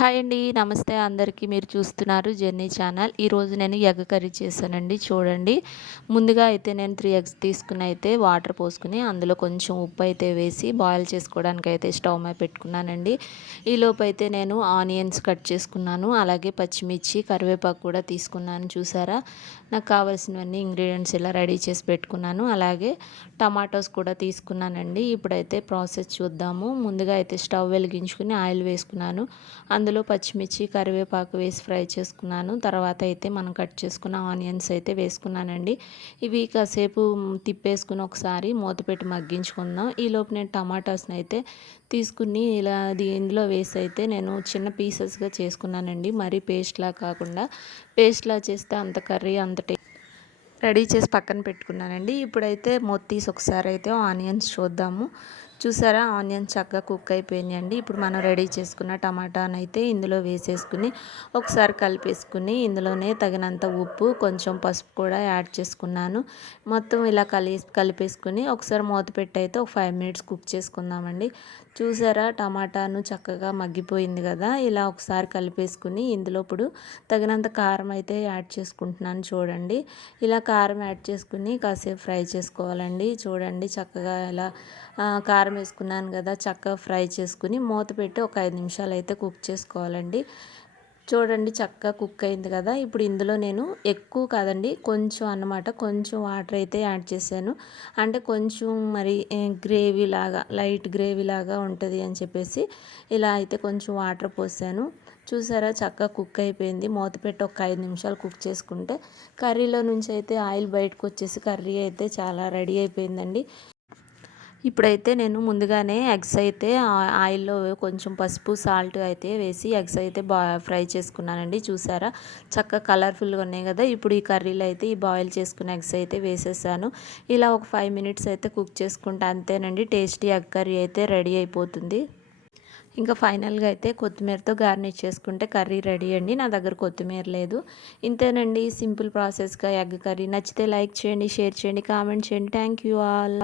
Hi అండి నమస్తే అందరికీ. మీరు చూస్తున్నారు జర్నీ ఛానల్. ఈరోజు నేను ఎగ్ కర్రీ చేశానండి చూడండి. ముందుగా అయితే నేను త్రీ ఎగ్స్ తీసుకుని అయితే వాటర్ పోసుకుని అందులో కొంచెం ఉప్పు అయితే వేసి బాయిల్ చేసుకోవడానికి అయితే స్టవ్ మీద పెట్టుకున్నానండి. ఈలోపు అయితే నేను ఆనియన్స్ కట్ చేసుకున్నాను అలాగే పచ్చిమిర్చి కరివేపాకు కూడా తీసుకున్నాను చూసారా? నాకు కావాల్సినవన్నీ ఇంగ్రీడియంట్స్ ఇలా రెడీ చేసి పెట్టుకున్నాను అలాగే టమాటోస్ కూడా తీసుకున్నానండి. ఇప్పుడైతే ప్రాసెస్ చూద్దాము. ముందుగా అయితే స్టవ్ వెలిగించుకుని ఆయిల్ వేసుకున్నాను. అందులో పచ్చిమిర్చి కరివేపాకు వేసి ఫ్రై చేసుకున్నాను. తర్వాత అయితే మనం కట్ చేసుకున్న ఆనియన్స్ అయితే వేసుకున్నానండి. ఇవి కాసేపు తిప్పేసుకుని ఒకసారి మూత పెట్టి మగ్గించుకుందాం. ఈలోపు నేను టమాటాస్ని అయితే తీసుకుని ఇలా దీనిలో వేసి అయితే నేను చిన్న పీసెస్గా చేసుకున్నానండి. మరీ పేస్ట్లా కాకుండా పేస్ట్లా చేస్తే అంత కర్రీ అంత రెడీ చేసి పక్కన పెట్టుకున్నానండి. ఇప్పుడైతే మూత తీసి ఒకసారి అయితే ఆనియన్స్ చూద్దాము. చూసారా? ఆనియన్ చక్కగా కుక్ అయిపోయినాయండి. ఇప్పుడు మనం రెడీ చేసుకున్న టమాటాని అయితే ఇందులో వేసేసుకుని ఒకసారి కలిపేసుకుని ఇందులోనే తగినంత ఉప్పు కొంచెం పసుపు కూడా యాడ్ చేసుకున్నాను. మొత్తం ఇలా కలి కలిపేసుకుని ఒకసారి మూత పెట్టి అయితే ఒక ఫైవ్ మినిట్స్ కుక్ చేసుకుందామండి. చూసారా? టమాటాను చక్కగా మగ్గిపోయింది కదా? ఇలా ఒకసారి కలిపేసుకుని ఇందులో ఇప్పుడు తగినంత కారం అయితే యాడ్ చేసుకుంటున్నాను చూడండి. ఇలా కారం యాడ్ చేసుకుని కాసేపు ఫ్రై చేసుకోవాలండి. చూడండి చక్కగా ఇలా కారం వేసుకున్నాను కదా చక్కగా ఫ్రై చేసుకుని మూత పెట్టి ఒక ఐదు నిమిషాలు అయితే కుక్ చేసుకోవాలండి. చూడండి చక్కగా కుక్ అయింది కదా. ఇప్పుడు ఇందులో నేను ఎక్కువ కాదండి కొంచెం అన్నమాట. కొంచెం వాటర్ అయితే యాడ్ చేశాను. అంటే కొంచెం మరి గ్రేవీ లాగా లైట్ గ్రేవీ లాగా ఉంటుంది అని చెప్పేసి ఇలా అయితే కొంచెం వాటర్ పోసాను. చూసారా చక్కగా కుక్ అయిపోయింది. మూత పెట్టి ఒక ఐదు నిమిషాలు కుక్ చేసుకుంటే కర్రీలో నుంచి అయితే ఆయిల్ బయటకు వచ్చేసి కర్రీ అయితే చాలా రెడీ అయిపోయిందండి. ఇప్పుడైతే నేను ముందుగానే ఎగ్స్ అయితే ఆయిల్లో కొంచెం పసుపు సాల్ట్ అయితే వేసి ఎగ్స్ అయితే బా ఫ్రై చేసుకున్నానండి. చూసారా? చక్కగా కలర్ఫుల్గా ఉన్నాయి కదా? ఇప్పుడు ఈ కర్రీలో అయితే ఈ బాయిల్ చేసుకున్న ఎగ్స్ అయితే వేసేసాను. ఇలా ఒక ఫైవ్ మినిట్స్ అయితే కుక్ చేసుకుంటే అంతేనండి. టేస్టీ ఎగ్ కర్రీ అయితే రెడీ అయిపోతుంది. ఇంకా ఫైనల్గా అయితే కొత్తిమీరతో గార్నిష్ చేసుకుంటే కర్రీ రెడీ అండి. నా దగ్గర కొత్తిమీర లేదు. ఇంతేనండి. సింపుల్ ప్రాసెస్గా ఎగ్ కర్రీ. నచ్చితే లైక్ చేయండి షేర్ చేయండి కామెంట్ చేయండి. Thank you all.